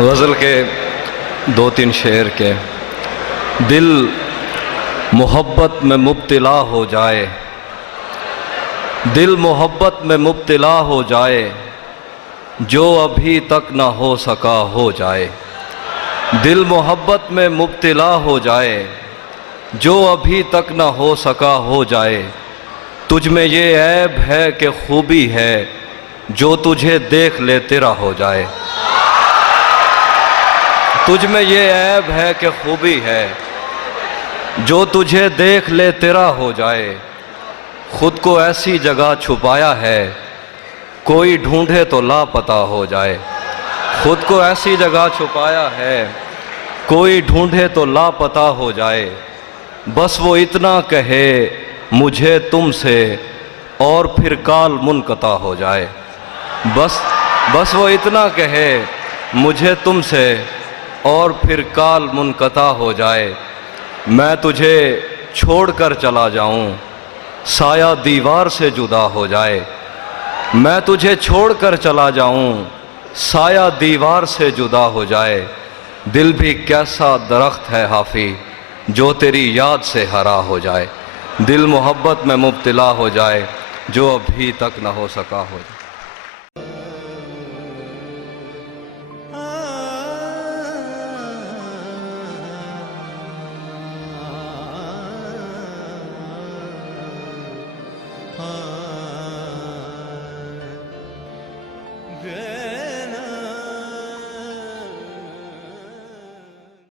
गज़ल के दो तीन शेर के। दिल मोहब्बत में मुब्तला हो जाए, दिल मोहब्बत में मुब्तला हो जाए, जो अभी तक ना हो सका हो जाए। दिल मोहब्बत में मुब्तला हो जाए, जो अभी तक ना हो सका हो जाए। तुझ में ये ऐब है कि खूबी है, जो तुझे देख ले तेरा हो जाए। तुझ में ये ऐब है कि खूबी है, जो तुझे देख ले तेरा हो जाए। खुद को ऐसी जगह छुपाया है, कोई ढूंढे तो लापता हो जाए। खुद को ऐसी जगह छुपाया है, कोई ढूंढे तो लापता हो जाए। बस वो इतना कहे मुझे तुमसे, और फिर काल मुनक़ता हो जाए। बस वो इतना कहे मुझे तुमसे, और फिर काल मुनक़ता हो जाए। मैं तुझे छोड़कर चला जाऊं, साया दीवार से जुदा हो जाए। मैं तुझे छोड़कर चला जाऊं, साया दीवार से जुदा हो जाए। दिल भी कैसा दरख्त है हाफी, जो तेरी याद से हरा हो जाए। दिल मोहब्बत में मुब्तला हो जाए, जो अभी तक न हो सका हो जाए।